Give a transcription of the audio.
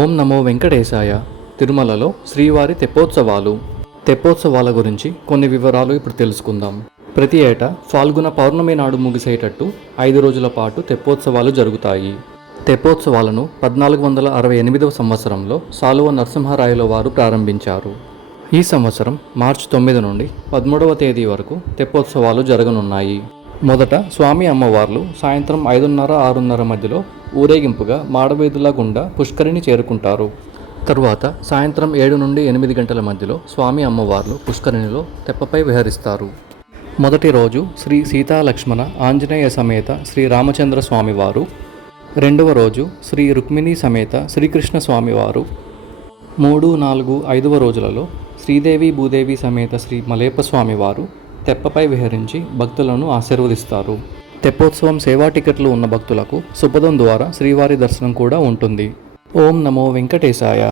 ఓం నమో వెంకటేశాయ. తిరుమలలో శ్రీవారి తెప్పోత్సవాలు. తెప్పోత్సవాల గురించి కొన్ని వివరాలు ఇప్పుడు తెలుసుకుందాం. ప్రతి ఏటా ఫాల్గుణ పౌర్ణమి నాడు ముగిసేటట్టు 5 రోజుల పాటు తెప్పోత్సవాలు జరుగుతాయి. తెప్పోత్సవాలను 1468వ సంవత్సరంలో సాలువ నరసింహరాయల వారు ప్రారంభించారు. ఈ సంవత్సరం మార్చి 9 నుండి 13వ తేదీ వరకు తెప్పోత్సవాలు జరగనున్నాయి. మొదట స్వామి అమ్మవార్లు సాయంత్రం 5:30-6:30 మధ్యలో ఊరేగింపుగా మాడవీధుల గుండా పుష్కరిణి చేరుకుంటారు. తరువాత సాయంత్రం 7 నుండి 8 గంటల మధ్యలో స్వామి అమ్మవార్లు పుష్కరిణిలో తెప్పపై విహరిస్తారు. మొదటి రోజు శ్రీ సీతాలక్ష్మణ ఆంజనేయ సమేత శ్రీ రామచంద్ర స్వామివారు, రెండవ రోజు శ్రీ రుక్మిణీ సమేత శ్రీకృష్ణ స్వామివారు, 3, 4, 5వ రోజులలో శ్రీదేవి భూదేవి సమేత శ్రీ మలేప స్వామివారు తెప్పపై విహరించి భక్తులను ఆశీర్వదిస్తారు. తెప్పోత్సవం సేవా టికెట్లు ఉన్న భక్తులకు సుపథం ద్వారా శ్రీవారి దర్శనం కూడా ఉంటుంది. ఓం నమో వెంకటేశాయ.